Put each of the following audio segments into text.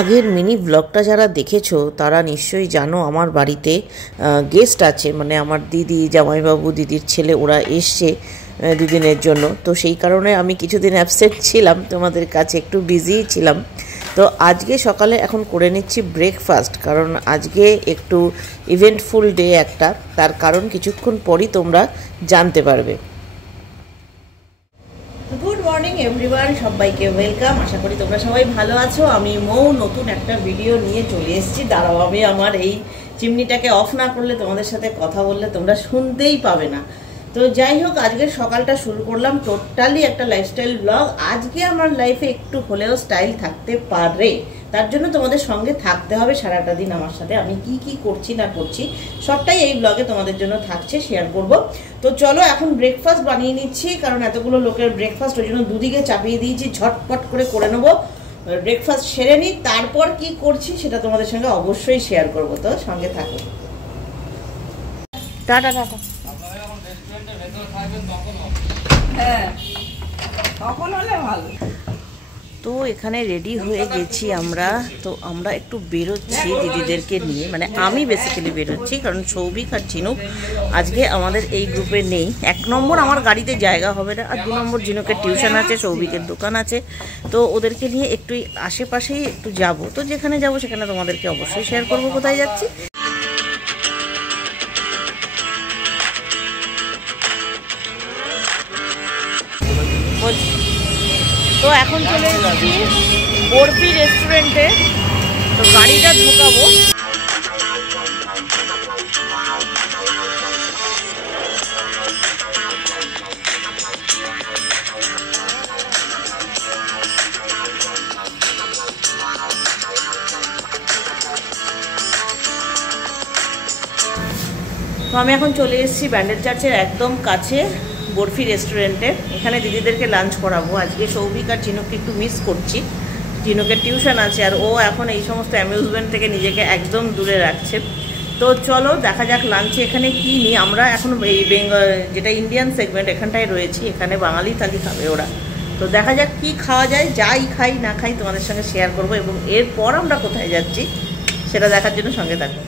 আগের মিনি ব্লগটা যারা দেখেছো তারা নিশ্চয়ই জানো আমার বাড়িতে গেস্ট আছে, মানে আমার দিদি, জামাইবাবু, দিদির ছেলে, ওরা এসছে দুদিনের জন্য। তো সেই কারণে আমি কিছুদিন অ্যাবসেন্ট ছিলাম, তোমাদের কাছে একটু বিজি ছিলাম। তো আজকে সকালে এখন করে নিচ্ছি ব্রেকফাস্ট, কারণ আজকে একটু ইভেন্টফুল ডে একটা, তার কারণ কিছুক্ষণ পরই তোমরা জানতে পারবে। গুড মর্নিং এভরিওয়ান, সবাইকে ওয়েলকাম। আশা করি তোমরা সবাই ভালো আছো। আমি মৌ নতুন একটা ভিডিও নিয়ে চলে এসেছি। দাঁড়াও, আমি আমার এই চিমনিটাকে অফ না করলে তোমাদের সাথে কথা বললে তোমরা শুনতেই পাবে না। তো যাই হোক, আজকের সকালটা শুরু করলাম টোটালি একটা লাইফস্টাইল ব্লগ। আজকে আমার লাইফে একটু হলেও স্টাইল থাকতে পারে, তার জন্য তোমাদের সঙ্গে থাকতে হবে সারাটা দিন আমার সাথে। আমি কি কি করছি না করছি সবটাই এই ব্লগে তোমাদের জন্য থাকছে, শেয়ার করব। তো চলো এখন ব্রেকফাস্ট বানিয়ে নিচ্ছি, কারণ এতগুলো লোকের ব্রেকফাস্ট, ওই জন্য দুদিকে চাপিয়ে দিয়েছি, ঝটপট করে নেবো। ব্রেকফাস্ট সেরে নিই, তারপর কি করছি সেটা তোমাদের সঙ্গে অবশ্যই শেয়ার করব। তো সঙ্গে থাকো। Tata tata. তো এখানে রেডি হয়ে গেছি আমরা। তো আমরা একটু বেরোচ্ছি দিদিদেরকে নিয়ে, মানে আমি বেসিক্যালি বেরোচ্ছি, কারণ সৌভিক আর ঝিনুক আজকে আমাদের এই গ্রুপে নেই। 1 নম্বর আমার গাড়িতে জায়গা হবে না, আর 2 নম্বর ঝিনুকের টিউশন আছে, সৌভিকের দোকান আছে। তো ওদেরকে নিয়ে একটু আশেপাশেই একটু যাব। তো যেখানে যাব সেখানে তোমাদেরকে অবশ্যই শেয়ার করবো কোথায় যাচ্ছি। তো এখন চলে এসেছি বরফি রেস্টুরেন্টে। তো গাড়িটা ঢোকাবো। তো আমি এখন চলে এসেছি ব্যান্ডেল চার্চের একদম কাছে বরফি রেস্টুরেন্টে। এখানে দিদিদেরকে লাঞ্চ করাবো। আজকে সৌভিক আর ঝিনুককে একটু মিস করছি, ঝিনুকের টিউশন আছে, আর ও এখন এই সমস্ত অ্যামিউজমেন্ট থেকে নিজেকে একদম দূরে রাখছে। তো চলো দেখা যাক লাঞ্চে এখানে কী নিই। আমরা এখন এই বেঙ্গল, যেটা ইন্ডিয়ান সেগমেন্ট, এখানটায় রয়েছি। এখানে বাঙালি থালি খাবে ওরা। তো দেখা যাক কি খাওয়া যায়, যাই খাই না খাই তোমাদের সঙ্গে শেয়ার করবো, এবং এরপর আমরা কোথায় যাচ্ছি সেটা দেখার জন্য সঙ্গে থাকবো।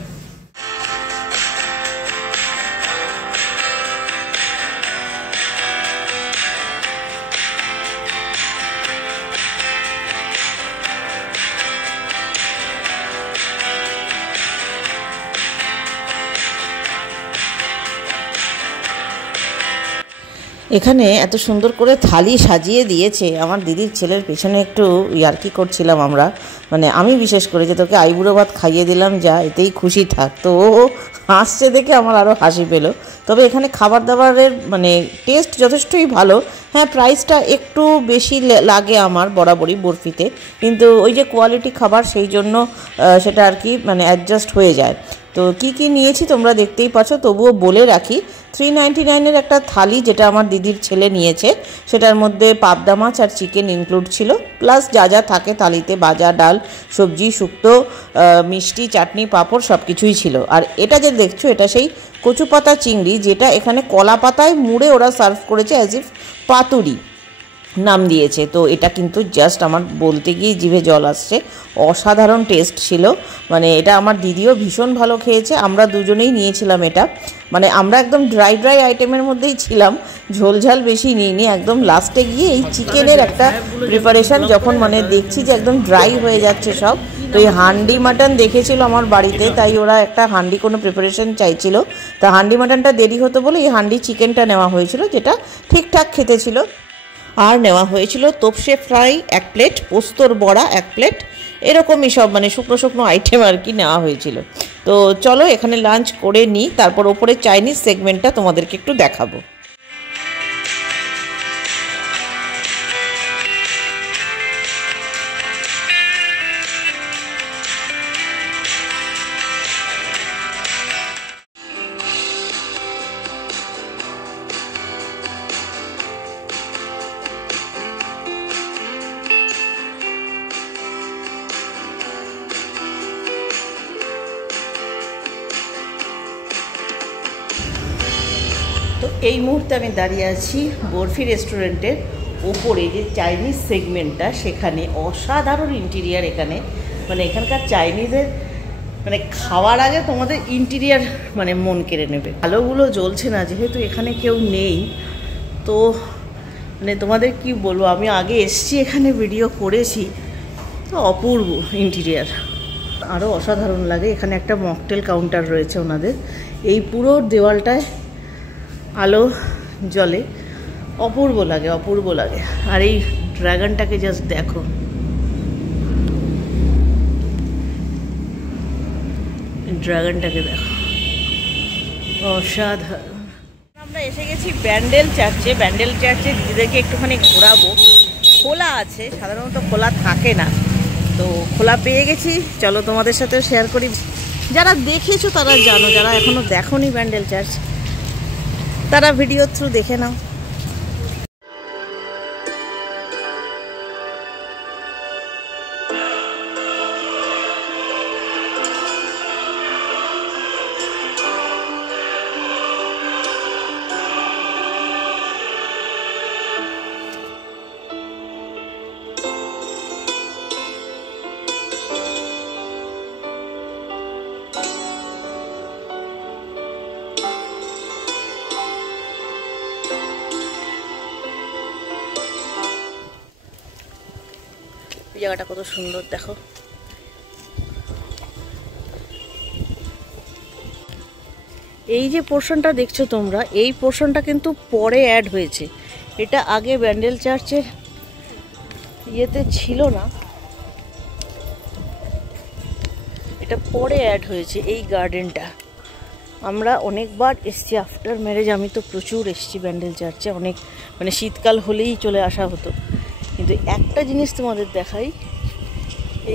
এখানে এত সুন্দর করে থালি সাজিয়ে দিয়েছে। আমার দিদির ছেলের পেছনে একটু ইয়ার্কি করছিলাম আমরা, মানে আমি বিশেষ করে, যে তোকে আইবুড়ো ভাত খাইয়ে দিলাম, যা এতেই খুশি থাক। তো ও হাসছে দেখে আমার আরও হাসি পেল। তবে এখানে খাবার দাবারের মানে টেস্ট যথেষ্টই ভালো। হ্যাঁ, প্রাইসটা একটু বেশি লাগে আমার বরাবরই বরফিতে, কিন্তু ওই যে কোয়ালিটি খাবার, সেই জন্য সেটা আর কি মানে অ্যাডজাস্ট হয়ে যায়। তো কি কি নিয়েছি তোমরা দেখতেই পাচ্ছ, তবুও বলে রাখি 399-এর একটা থালি, যেটা আমার দিদির ছেলে নিয়েছে, সেটার মধ্যে পাবদা মাছ আর চিকেন ইনক্লুড ছিল, প্লাস যা যা থাকে থালিতে, ভাজা, ডাল, সবজি, শুক্তো, মিষ্টি, চাটনি, পাঁপড় সব কিছুই ছিল। আর এটা যে দেখছো, এটা সেই কচু পাতা চিংড়ি, যেটা এখানে কলা পাতায় মুড়ে ওরা সার্ভ করেছে, অ্যাজ ইফ পাতুরি নাম দিয়েছে। তো এটা কিন্তু জাস্ট আমার বলতে গিয়ে জিভে জল আসছে, অসাধারণ টেস্ট ছিল। মানে এটা আমার দিদিও ভীষণ ভালো খেয়েছে, আমরা দুজনেই নিয়েছিলাম এটা। মানে আমরা একদম ড্রাই আইটেমের মধ্যেই ছিলাম, ঝোলঝাল বেশি নিইনি। একদম লাস্টে গিয়ে এই চিকেনের একটা প্রিপারেশান যখন মানে দেখছি যে একদম ড্রাই হয়ে যাচ্ছে সব, তো এই হান্ডি মাটন দেখেছিল আমার বাড়িতে, তাই ওরা একটা হান্ডি কোনো প্রিপারেশন চাইছিল। তা হান্ডি মাটনটা দেরি হতো বলে এই হান্ডি চিকেনটা নেওয়া হয়েছিল, যেটা ঠিকঠাক খেতে ছিল। আর নেওয়া হয়েছিল তোপসে ফ্রাই 1 প্লেট, পোস্তর বড়া 1 প্লেট, এরকমই সব মানে শুকনো আইটেম আর কি নেওয়া হয়েছিল। তো চলো এখানে লাঞ্চ করে নিই, তারপর ওপরে চাইনিজ সেগমেন্টটা তোমাদেরকে একটু দেখাবো। তো এই মুহূর্তে আমি দাঁড়িয়ে আছি বরফি রেস্টুরেন্টের ওপরে, যে চাইনিজ সেগমেন্টটা, সেখানে অসাধারণ ইন্টেরিয়ার। এখানে মানে এখানকার চাইনিজের মানে খাওয়ার আগে তোমাদের ইন্টেরিয়ার মানে মন কেড়ে নেবে। আলোগুলো জ্বলছে না যেহেতু এখানে কেউ নেই, তো মানে তোমাদের কি বলবো, আমি আগে এসছি এখানে ভিডিও করেছি, তো অপূর্ব ইন্টেরিয়ার, আরও অসাধারণ লাগে। এখানে একটা মকটেল কাউন্টার রয়েছে ওনাদের, এই পুরো দেওয়ালটায় আলো জ্বলে, অপূর্ব লাগে অপূর্ব লাগে। আর এই ড্রাগনটাকে জাস্ট দেখো, ড্রাগনটাকে দেখো, অসাধারণ। আমরা এসে গেছি ব্যান্ডেল চার্চে। ব্যান্ডেল চার্চে দিদিদেরকে একটুখানি ঘোরাবো। খোলা আছে, সাধারণত খোলা থাকে না, তো খোলা পেয়ে গেছি, চলো তোমাদের সাথে শেয়ার করি। যারা দেখেছো তারা জানো, যারা এখনও দেখোনি ব্যান্ডেল চার্চ তারা ভিডিও থ্রু দেখে নাও। জায়গাটা কত সুন্দর দেখো। এই যে পোর্শনটা দেখছো তোমরা, এই পোর্শনটা কিন্তু পরে অ্যাড হয়েছে। এটা আগে ব্যান্ডেল চার্চের ইয়েতে ছিল না, এটা পরে অ্যাড হয়েছে এই গার্ডেনটা। আমরা অনেকবার এসছি আফটার ম্যারেজ, আমি তো প্রচুর এসছি ব্যান্ডেল চার্চে, অনেক মানে শীতকাল হলেই চলে আসা হতো। কিন্তু একটা জিনিস তোমাদের দেখাই,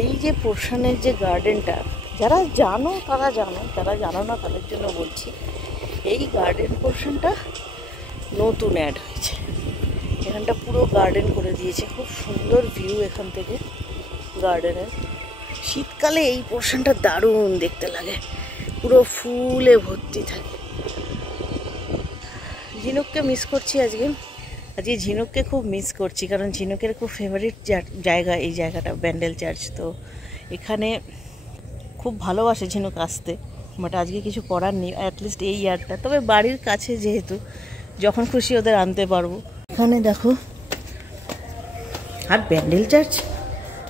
এই যে পোর্শনের যে গার্ডেনটা, যারা জানো তারা জানো, যারা জানো না তাদের জন্য বলছি, এই গার্ডেন পোর্শনটা নতুন অ্যাড হয়েছে। এখানটা পুরো গার্ডেন করে দিয়েছে, খুব সুন্দর ভিউ এখান থেকে গার্ডেনের। শীতকালে এই পোর্শনটা দারুণ দেখতে লাগে, পুরো ফুলে ভর্তি থাকে। ঝিনুককে মিস করছি আজকে ঝিনুককে খুব মিস করছি, কারণ ঝিনুকের খুব ফেভারিট জায়গা এই জায়গাটা ব্যান্ডেল চার্চ। তো এখানে খুব ভালোবাসে ঝিনুক আসতে, বাট আজকে কিছু করার নেই, অ্যাটলিস্ট এই ইয়ারটা। তবে বাড়ির কাছে যেহেতু যখন খুশি ওদের আনতে পারবো। এখানে দেখো, আর ব্যান্ডেল চার্চ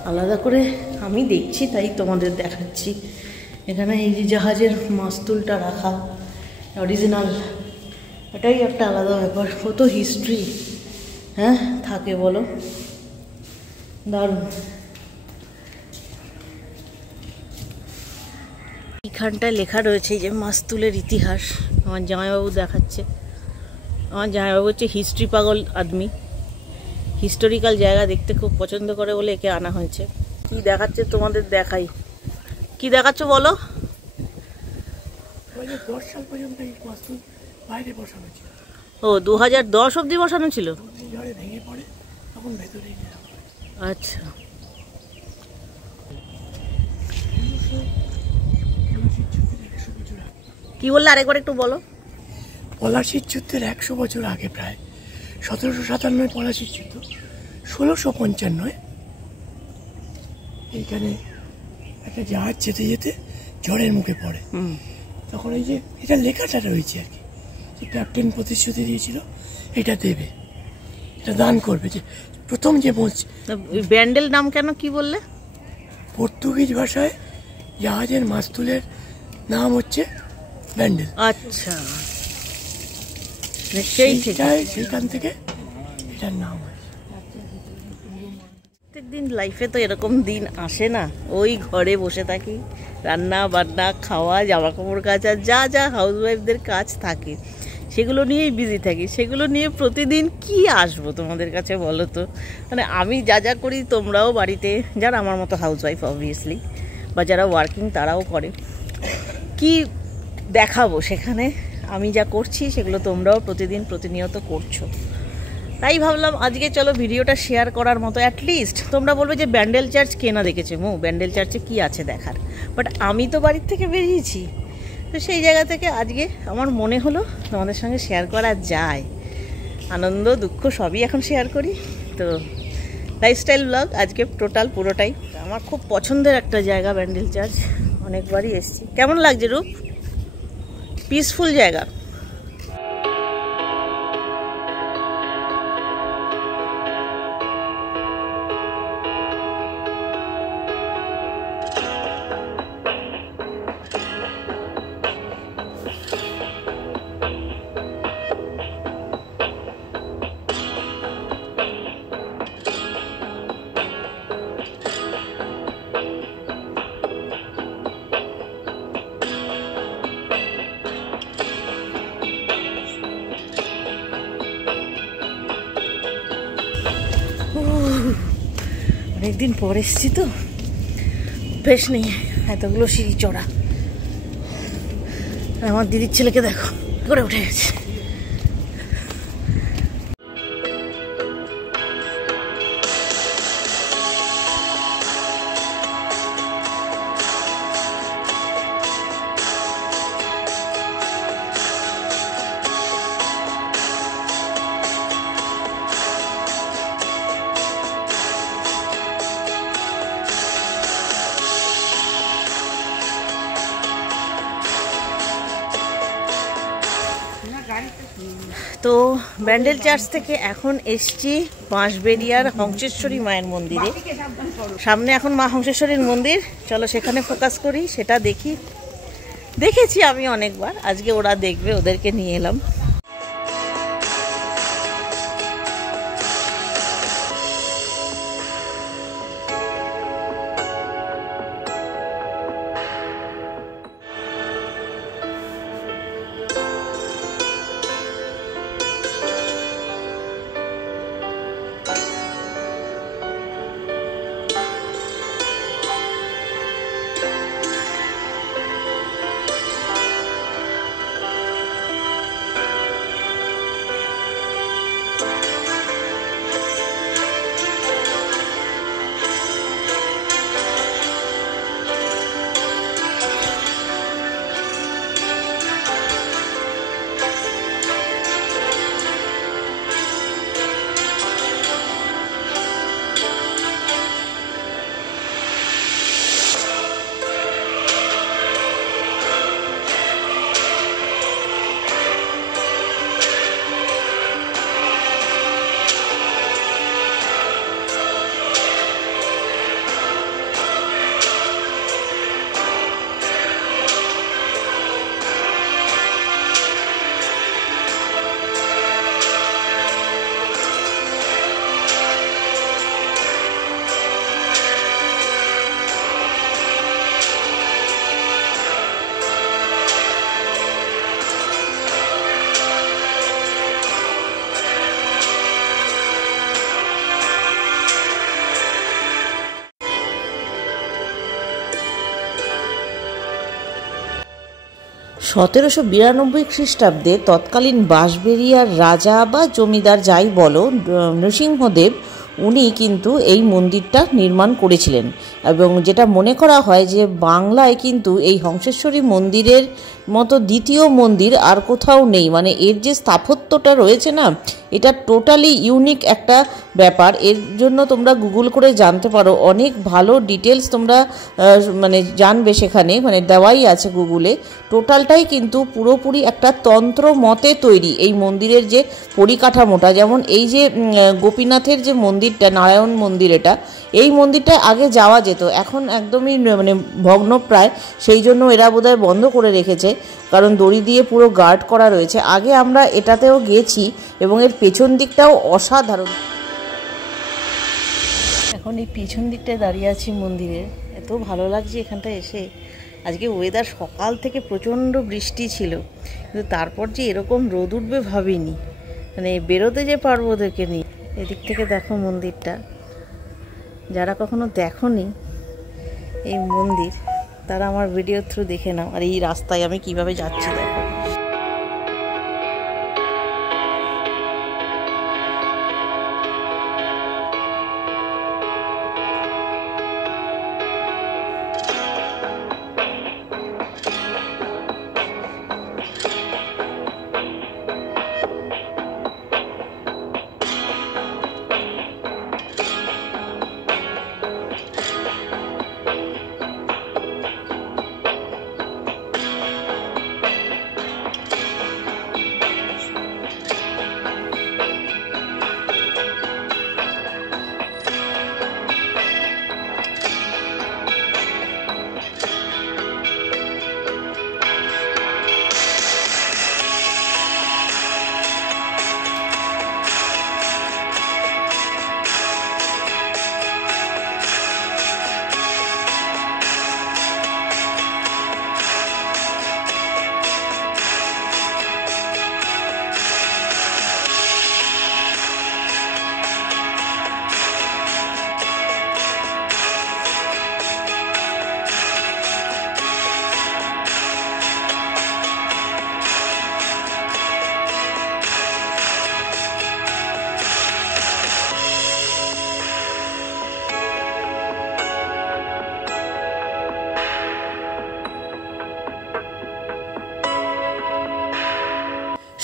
আলাদা করে আমি দেখছি তাই তোমাদের দেখাচ্ছি। এখানে এই যে জাহাজের মাস্তুলটা রাখা অরিজিনাল, এটাই একটা আলাদা ব্যাপার। কত হিস্ট্রি হ্যাঁ থাকে বলো, দারুণ। এইখানটায় লেখা রয়েছে যে মাস্তুলের ইতিহাস। আমার জামাইবাবু দেখাচ্ছে, আমার জামাইবাবু হচ্ছে হিস্ট্রি পাগল আদমি, হিস্টোরিক্যাল জায়গা দেখতে খুব পছন্দ করে বলে একে আনা হয়েছে। কি দেখাচ্ছে তোমাদের দেখাই, কি দেখাচ্ছ বলো? 2010 সাল পর্যন্ত এই মাস্তুল বাইরে বসানো ছিল। ও 2010 অবধি বসানো ছিল? ভেঙে পড়ে তখন ভেতরে। আচ্ছা, কি বললে আরেকবার একটু বলো। পলাশির যুদ্ধের 100 বছর আগে, প্রায় 1757 পলাশির যুদ্ধ, 1655 এইখানে একটা জাহাজ যেতে যেতে ঝড়ের মুখে পড়ে। তখন এই যে এটা লেখাটা রয়েছে আর কি, যে ক্যাপ্টেন প্রতিশ্রুতি দিয়েছিল এটা দেবে, এটা দান করবে। যে প্রথম যে বলছে ব্যান্ডেল নাম কেন কি বললে? পর্তুগিজ ভাষায় জাহাজের মাস্তুলের নাম হচ্ছে ব্যান্ডেল। আচ্ছা, সেইখান থেকে এটার নাম হয়েছে। প্রত্যেকদিন লাইফে তো এরকম দিন আসে না, ওই ঘরে বসে থাকি, রান্না বান্না খাওয়া, জামা কাপড় কাচা, যা যা হাউসওয়াইফদের কাজ থাকে সেগুলো নিয়েই বিজি থাকি। সেগুলো নিয়ে প্রতিদিন কি আসবো তোমাদের কাছে বলো তো? মানে আমি যা যা করি তোমরাও বাড়িতে, যারা আমার মতো হাউসওয়াইফ অবভিয়াসলি, বা যারা ওয়ার্কিং তারাও করে, কি দেখাবো সেখানে? আমি যা করছি সেগুলো তোমরাও প্রতিদিন প্রতিনিয়ত করছো। তাই ভাবলাম আজকে চলো ভিডিওটা শেয়ার করার মতো। অ্যাটলিস্ট তোমরা বলবে যে ব্যান্ডেল চার্চ কে না দেখেছে, ব্যান্ডেল চার্চে কি আছে দেখার, বাট আমি তো বাড়ির থেকে বেরিয়েছি, তো সেই জায়গা থেকে আজকে আমার মনে হলো তোমাদের সঙ্গে শেয়ার করা যায়। আনন্দ দুঃখ সবই এখন শেয়ার করি, তো লাইফস্টাইল ব্লগ আজকে টোটাল পুরোটাই। আমার খুব পছন্দের একটা জায়গা ব্যান্ডেল চার্চ, অনেকবারই এসেছি। কেমন লাগছে রূপ? পিসফুল জায়গা। অনেকদিন পর এসেছি তো, বেশ নেই এতগুলো সিঁড়ি চড়া। আমার দিদির ছেলেকে দেখো করে উঠে গেছে। তো ব্যান্ডেল চার্চ থেকে এখন এসছি বাঁশবেড়িয়ার হংসেশ্বরী মায়ের মন্দিরে। সামনে এখন মা হংসেশ্বরীর মন্দির, চলো সেখানে ফোকাস করি, সেটা দেখি। দেখেছি আমি অনেকবার, আজকে ওরা দেখবে, ওদেরকে নিয়ে এলাম। সতেরোশো 92 খ্রিস্টাব্দে তৎকালীন বাঁশবেড়িয়ার রাজা বা জমিদার যাই বলো, নৃসিংহদেব, উনি কিন্তু এই মন্দিরটা নির্মাণ করেছিলেন। এবং যেটা মনে করা হয় যে বাংলায় কিন্তু এই হংসেশ্বরী মন্দিরের মতো দ্বিতীয় মন্দির আর কোথাও নেই। মানে এর যে স্থাপত্যটা রয়েছে না, এটা টোটালি ইউনিক একটা ব্যাপার। এর জন্য তোমরা গুগল করে জানতে পারো, অনেক ভালো ডিটেলস তোমরা মানে জানবে সেখানে, মানে দেওয়াই আছে গুগলে। টোটালটাই কিন্তু পুরোপুরি একটা তন্ত্র মতে তৈরি এই মন্দিরের যে পরিকাঠামোটা। যেমন এই যে গোপীনাথের যে মন্দিরটা, নারায়ণ মন্দির, এই মন্দিরটা আগে যাওয়া যেত, এখন একদমই মানে ভগ্নপ্রায়, সেই জন্য এরা বোধহয় বন্ধ করে রেখেছে, কারণ দড়ি দিয়ে পুরো গার্ড করা রয়েছে। আগে আমরা এটাতেও গেছি এবং এর পেছন দিকটাও অসাধারণ। এখন এই পেছন দিকটায় দাঁড়িয়ে আছি মন্দিরের, এত ভালো লাগছে এখানটা এসে। আজকে ওয়েদার সকাল থেকে প্রচণ্ড বৃষ্টি ছিল, কিন্তু তারপর যে এরকম রোদ উঠবে ভাবিনি, মানে বেরোতে যে পারবো ওদেরকে নিয়ে। এদিক থেকে দেখো মন্দিরটা, যারা কখনো দেখোনি এই মন্দির তারা আমার ভিডিও থ্রু দেখে নাও। আর এই রাস্তায় আমি কিভাবে যাচ্ছি দেখো।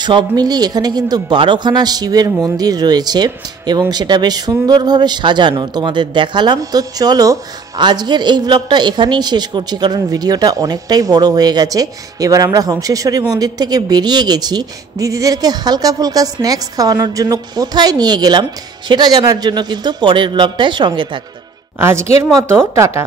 সব মিলিয়ে এখানে কিন্তু 12খানা শিবের মন্দির রয়েছে এবং সেটা বেশ সুন্দরভাবে সাজানো, তোমাদের দেখালাম। তো চলো আজকের এই ব্লগটা এখানেই শেষ করছি, কারণ ভিডিওটা অনেকটাই বড় হয়ে গেছে। এবার আমরা হংসেশ্বরী মন্দির থেকে বেরিয়ে গেছি, দিদিদেরকে হালকা ফুলকা স্ন্যাক্স খাওয়ানোর জন্য কোথায় নিয়ে গেলাম সেটা জানার জন্য কিন্তু পরের ব্লগটায় সঙ্গে থাকতে। আজকের মতো টাটা।